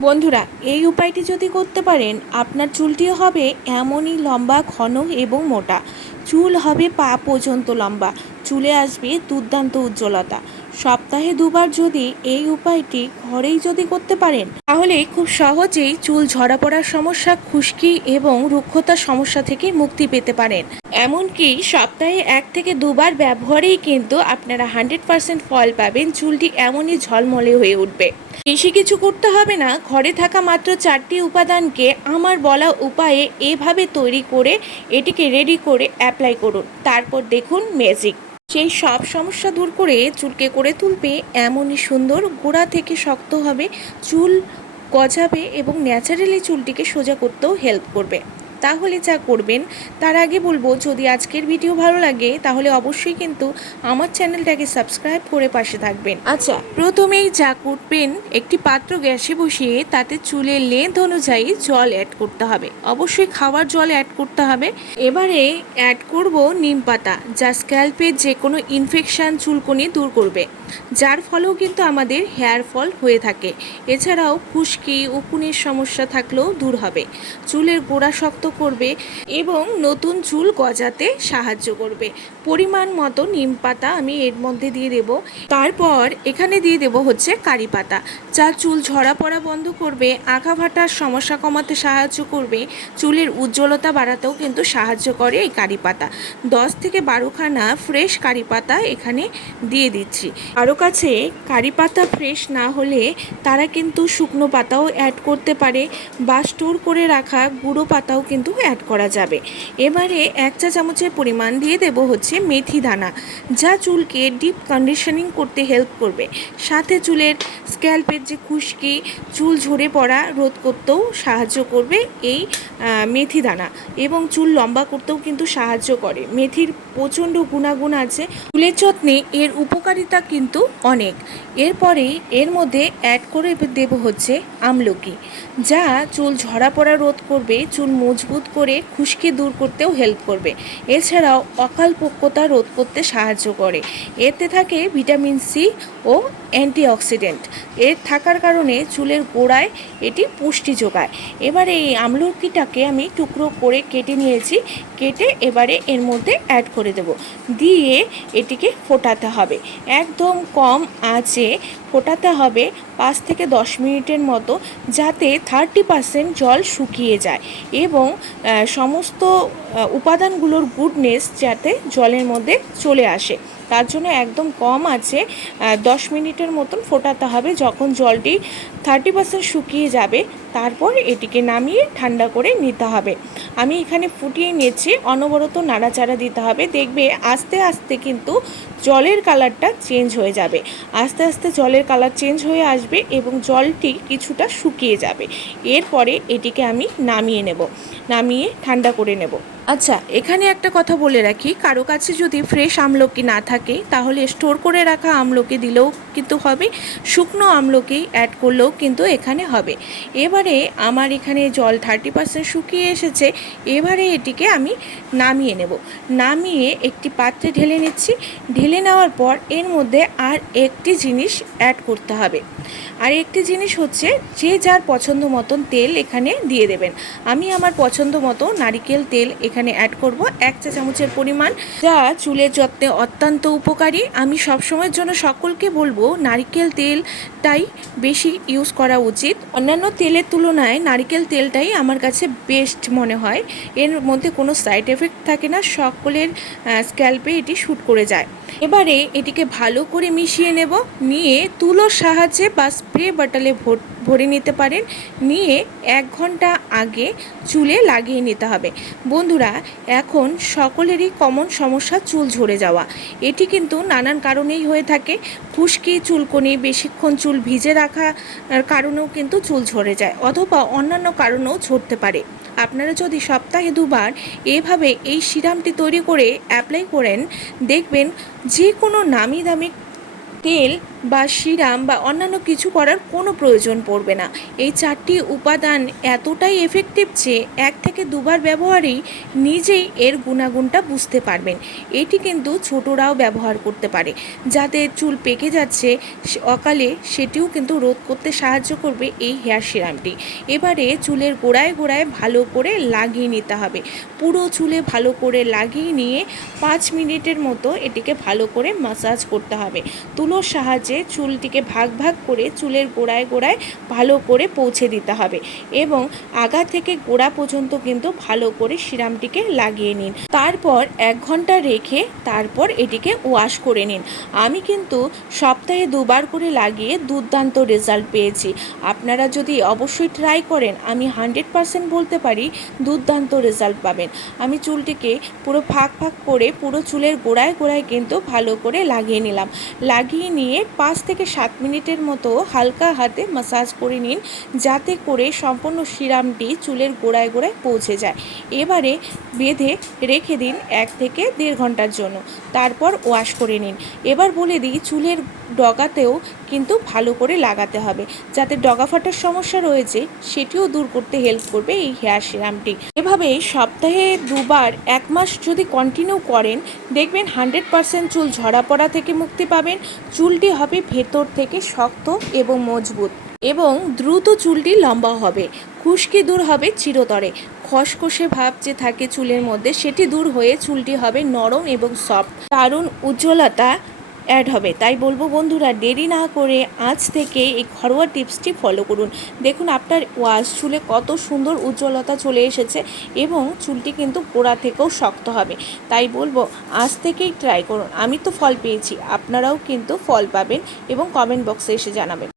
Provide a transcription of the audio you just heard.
বন্ধুরা, এই উপায়টি যদি করতে পারেন, আপনার চুলটিও হবে এমনই লম্বা, ঘন এবং মোটা। চুল হবে পা পর্যন্ত লম্বা। চুলে আসবে দুর্দান্ত উজ্জ্বলতা। সপ্তাহে দুবার যদি এই উপায়টি ঘরেই যদি করতে পারেন, তাহলে খুব সহজেই চুল ঝরা পড়ার সমস্যা, খুশকি এবং রুক্ষতার সমস্যা থেকে মুক্তি পেতে পারেন। এমনকি সপ্তাহে এক থেকে দুবার ব্যবহারেই কিন্তু আপনারা হান্ড্রেড পার্সেন্ট ফল পাবেন, চুলটি এমনই ঝলমলে হয়ে উঠবে। বেশি কিছু করতে হবে না, ঘরে থাকা মাত্র চারটি উপাদানকে আমার বলা উপায়ে এভাবে তৈরি করে এটিকে রেডি করে অ্যাপ্লাই করুন। তারপর দেখুন ম্যাজিক সেই সব সমস্যা দূর করে চুলকে করে তুলবে, এমনই সুন্দর গোড়া থেকে শক্ত হবে, চুল গজাবে এবং ন্যাচারালি চুলটিকে সোজা করতেও হেল্প করবে। তাহলে যা করবেন, তার আগে বলব, যদি আজকের ভিডিও ভালো লাগে, তাহলে অবশ্যই কিন্তু আমার চ্যানেলটাকে সাবস্ক্রাইব করে পাশে থাকবেন। আচ্ছা প্রথমেই যা করবেন, একটি পাত্র গ্যাসে বসিয়ে তাতে চুলের লেন্থ অনুযায়ী জল অ্যাড করতে হবে। অবশ্যই খাওয়ার জল অ্যাড করতে হবে। এবারে অ্যাড করব নিম পাতা, যা স্ক্যাল্পের যে কোনো ইনফেকশান চুলকনি দূর করবে। যার ফলেও কিন্তু আমাদের হেয়ার ফল হয়ে থাকে। এছাড়াও খুশকি, উকুনের সমস্যা থাকলেও দূর হবে। চুলের গোড়া শক্ত করবে এবং নতুন চুল গজাতে সাহায্য করবে। পরিমাণ মতো নিম পাতা আমি এর মধ্যে দিয়ে দেব। তারপর এখানে দিয়ে দেব হচ্ছে কারি পাতা। যা চুল ঝরা পড়া বন্ধ করবে, আঁকা ভাটার সমস্যা কমাতে সাহায্য করবে, চুলের উজ্জ্বলতা বাড়াতেও কিন্তু সাহায্য করে এই কারি পাতা। দশ থেকে বারোখানা ফ্রেশ কারি পাতা এখানে দিয়ে দিচ্ছি। কারও কাছে কারি পাতা ফ্রেশ না হলে তারা কিন্তু শুকনো পাতাও অ্যাড করতে পারে বা স্টোর করে রাখা গুঁড়ো পাতাও কিন্তু অ্যাড করা যাবে। এবারে এক চা চামচের পরিমাণ দিয়ে দেব হচ্ছে মেথি দানা, যা চুলকে ডিপ কন্ডিশনিং করতে হেল্প করবে। সাথে চুলের স্ক্যাল্পের যে খুশকি, চুল ঝরে পড়া রোধ করতেও সাহায্য করবে এই মেথি দানা এবং চুল লম্বা করতেও কিন্তু সাহায্য করে। মেথির প্রচণ্ড গুণাগুণ আছে। চুলের যত্নে এর উপকারিতা কিন্তু অনেক। এরপরে এর মধ্যে অ্যাড করে দেব হচ্ছে আমলকি। যা চুল ঝরা পড়া রোধ করবে, চুল মজবুত করে খুশকি দূর করতেও হেল্প করবে। এছাড়াও অকালপক্যতা রোধ করতে সাহায্য করে। এতে থাকে ভিটামিন সি ও অ্যান্টিঅক্সিডেন্ট। এর থাকার কারণে চুলের গোড়ায় এটি পুষ্টি যোগায়। এবারে এই আমলকিটাকে আমি টুকরো করে কেটে নিয়েছি। কেটে এবারে এর মধ্যে অ্যাড করে দেব। দিয়ে এটিকে ফোটাতে হবে। একদম কম আঁচে ফোটাতে হবে পাঁচ থেকে দশ মিনিটের মতো, যাতে থার্টি পার্সেন্ট জল শুকিয়ে যায় এবং সমস্ত উপাদানগুলোর গুডনেস যাতে জলের মধ্যে চলে আসে। তার জন্য একদম কম আছে দশ মিনিটের মতন ফোটাতে হবে। যখন জলটি থার্টি পার্সেন্ট শুকিয়ে যাবে, তারপর এটিকে নামিয়ে ঠান্ডা করে নিতে হবে। আমি এখানে ফুটিয়ে নিয়েছি, অনবরত নাড়াচাড়া দিতে হবে। দেখবে আস্তে আস্তে কিন্তু জলের কালারটা চেঞ্জ হয়ে যাবে। আস্তে আস্তে জলের কালার চেঞ্জ হয়ে আসবে এবং জলটি কিছুটা শুকিয়ে যাবে। এরপরে এটিকে আমি নামিয়ে নেব। নামিয়ে ঠান্ডা করে নেব। আচ্ছা এখানে একটা কথা বলে রাখি। কারও কাছে যদি ফ্রেশ আমলকি না থাকে, তাহলে স্টোর করে রাখা আমলকি দিলেও কিন্তু হবে, শুকনো আমলকি অ্যাড করলেও কিন্তু এখানে হবে। এবারে আমার এখানে জল থার্টি পার্সেন্ট শুকিয়ে এসেছে। এবারে এটিকে আমি নামিয়ে নেব। নামিয়ে একটি পাত্রে ঢেলে নিচ্ছি। ঢেলে নেওয়ার পর এর মধ্যে আর একটি জিনিস অ্যাড করতে হবে। আর একটি জিনিস হচ্ছে যে যার পছন্দ মতন তেল এখানে দিয়ে দেবেন। আমি আমার পছন্দ মতো নারিকেল তেল এখানে অ্যাড করব। এক চা চামচের পরিমাণ। যা চুলের যত্নে অত্যন্ত উপকারী। আমি সবসময়ের জন্য সকলকে বলব নারিকেল তেলটাই বেশি ইউজ করা উচিত। অন্যান্য তেলের তুলনায় নারিকেল তেলটাই আমার কাছে বেস্ট মনে হয়। এর মধ্যে কোনো সাইড থাকে না, সকলের স্ক্যাল্পে এটি শ্যুট করে যায়। এবারে এটিকে ভালো করে মিশিয়ে নেব, নিয়ে তুলোর সাহায্যে বা স্প্রে বটলে ভরে নিতে পারেন। নিয়ে এক ঘণ্টা আগে চুলে লাগিয়ে নিতে হবে। বন্ধুরা, এখন সকলেরই কমন সমস্যা চুল ঝরে যাওয়া। এটি কিন্তু নানান কারণেই হয়ে থাকে। খুশকি, চুলকনি, বেশিক্ষণ চুল ভিজে রাখার কারণেও কিন্তু চুল ঝরে যায়, অথবা অন্যান্য কারণেও ঝরতে পারে। আপনারা যদি সপ্তাহে দুবার এভাবে এই সিরামটি তৈরি করে অ্যাপ্লাই করেন, দেখবেন যে কোনো নামি দামি তেল বা সিরাম বা অন্যান্য কিছু করার কোনো প্রয়োজন পড়বে না। এই চারটি উপাদান এতটাই এফেক্টিভ যে এক থেকে দুবার ব্যবহারেই নিজেই এর গুণাগুণটা বুঝতে পারবেন। এটি কিন্তু ছোটরাও ব্যবহার করতে পারে। যাদের চুল পেকে যাচ্ছে অকালে সেটিও কিন্তু রোধ করতে সাহায্য করবে এই হেয়ার সিরামটি। এবারে চুলের গোড়ায় গোড়ায় ভালো করে লাগিয়ে নিতে হবে। পুরো চুলে ভালো করে লাগিয়ে নিয়ে পাঁচ মিনিটের মতো এটিকে ভালো করে মাসাজ করতে হবে। তুলোর সাহায্যে চুলটিকে ভাগ ভাগ করে চুলের গোড়ায় গোড়ায় ভালো করে পৌঁছে দিতে হবে এবং আগা থেকে গোড়া পর্যন্ত কিন্তু ভালো করে সিরামটিকে লাগিয়ে নিন। তারপর এক ঘণ্টা রেখে তারপর এটিকে ওয়াশ করে নিন। আমি কিন্তু সপ্তাহে দুবার করে লাগিয়ে দুর্দান্ত রেজাল্ট পেয়েছি। আপনারা যদি অবশ্যই ট্রাই করেন, আমি হান্ড্রেড পারসেন্ট বলতে পারি দুর্দান্ত রেজাল্ট পাবেন। আমি চুলটিকে পুরো ফাঁক ফাঁক করে পুরো চুলের গোড়ায় গোড়ায় কিন্তু ভালো করে লাগিয়ে নিলাম। লাগিয়ে নিয়ে পাঁচ থেকে সাত মিনিটের মতো হালকা হাতে মাসাজ করে নিন, যাতে করে সম্পূর্ণ সিরামটি চুলের গোড়ায় গোড়ায় পৌঁছে যায়। এবারে বেঁধে রেখে দিন এক থেকে দেড় ঘণ্টার জন্য। তারপর ওয়াশ করে নিন। এবার বলে দিই, চুলের ডগাতেও কিন্তু ভালো করে লাগাতে হবে, যাতে ডগা ফাটার সমস্যা রয়েছে, সেটিও দূর করতে হেল্প করবে এই হেয়ার সিরামটি এভাবে সপ্তাহে দুবার, এক মাস যদি কন্টিনিউ করেন, দেখবেন হান্ড্রেড পারসেন্ট চুল ঝরা পড়া থেকে মুক্তি পাবেন। চুলটি হবে ভেতর থেকে শক্ত এবং মজবুত এবং দ্রুত চুলটি লম্বা হবে। খুশকি দূর হবে চিরতরে। খসখসে ভাব যে থাকে চুলের মধ্যে, সেটি দূর হয়ে চুলটি হবে নরম এবং সফট। দারুণ উজ্জ্বলতা অ্যাড হবে। তাই বলব বন্ধুরা, দেরি না করে আজ থেকে এই ঘরোয়া টিপসটি ফলো করুন। দেখুন আপনার ওয়াশ চুলে কত সুন্দর উজ্জ্বলতা চলে এসেছে এবং চুলটি কিন্তু গোড়া থেকেও শক্ত হবে। তাই বলব, আজ থেকেই ট্রাই করুন। আমি তো ফল পেয়েছি, আপনারাও কিন্তু ফল পাবেন এবং কমেন্ট বক্সে এসে জানাবেন।